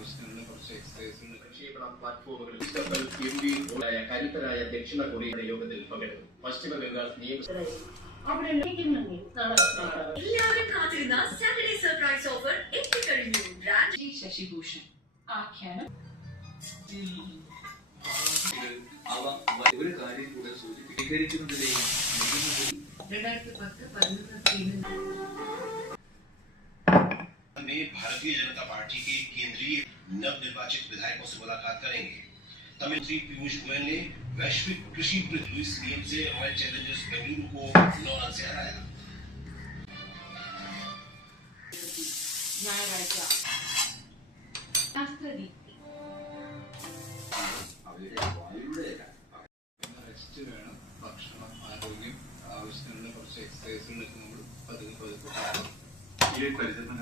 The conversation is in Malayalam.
ആവശ്യത്തിനുള്ള കുറച്ച് എക്സസൈസുകൾ പ്രക്ഷേപണ പ്ലാറ്റ്ഫോമുകളിൽ കരുത്തരായ ദക്ഷിണ കൊറിയയുടെ യോഗത്തിൽ പങ്കെടുത്തു. പശ്ചിമ ബംഗാൾ എല്ലാവരും കാത്തിരുന്ന സാറ്റർഡേ സർപ്രൈസ് ഓഫർ എത്തിക്കഴിഞ്ഞു. ശശിഭൂഷൺ ആഖ്യാനം. അവ ഒരു കാര്യം കൂടെ സൂചിപ്പിക്കുന്നതിലെയും 2010-11 में भारतीय जनता पार्टी के केंद्रीय नवनिर्वाचित विधायकों से मुलाकात करेंगे। तमिलमंत्री पीयूष गोयल ने वैश्विक कृषि लुईस नियम से रॉयल चैलेंजर्स बेंगलुरु को 9 रन से हराया। ഞായറാഴ്ച ശാസ്ത്രദീപ്തി. റെസ്റ്റ് വേണം, ഭക്ഷണം, ആരോഗ്യം, ആവശ്യത്തിനുള്ള കുറച്ച് എക്സസൈസുകളൊക്കെ നമ്മൾ പതുക്കെ ഈ പരിചരണം